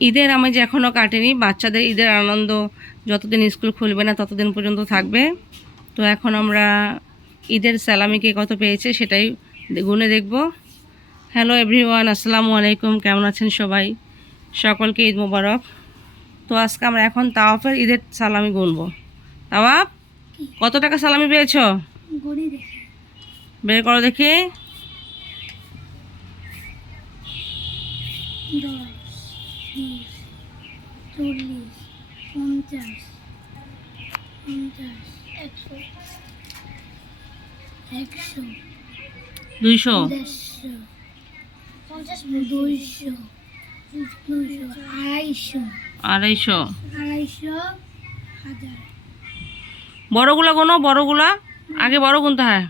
ঈদের আমেজ এখনও কাটেনি, বাচ্চাদের ঈদের আনন্দ যতদিন স্কুল খুলবে না ততদিন পর্যন্ত থাকবে। তো এখন আমরা ঈদের সালামিকে কত পেয়েছে সেটাই গুনে দেখব। হ্যালো এভরিওয়ান, আসসালামু আলাইকুম, কেমন আছেন সবাই? সকলকে ঈদ মোবারক। তো আজকে আমরা এখন তাওয়াফের ঈদের সালামি গুনবো। তাওয়াফ, কত টাকা সালামি পেয়েছ? বের করো দেখি। 200, 250, বড়গুলা গোনো, বড়গুলা আগে, বড় গুনতে হয়,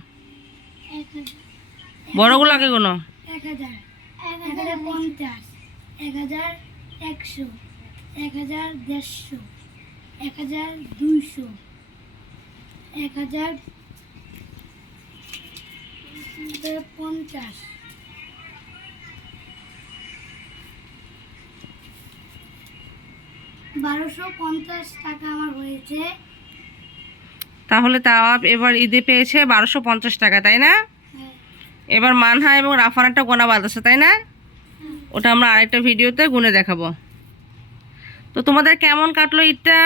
বড়গুলো আগে গোনো। 1000, 1050, 1000, 100, 1150, 1200, 1050, 1250 টাকা আমার হয়েছে। তাহলে তাওয়াফ এবার ঈদে পেয়েছে 1250 টাকা, তাই না? এবার মানহা এবং রাফানাটা গোনা বাদ আছে, তাই না? ওটা আমরা আরেকটা ভিডিওতে গুনে দেখাবো। তো তোমাদের কেমন কাটলো ঈদটা?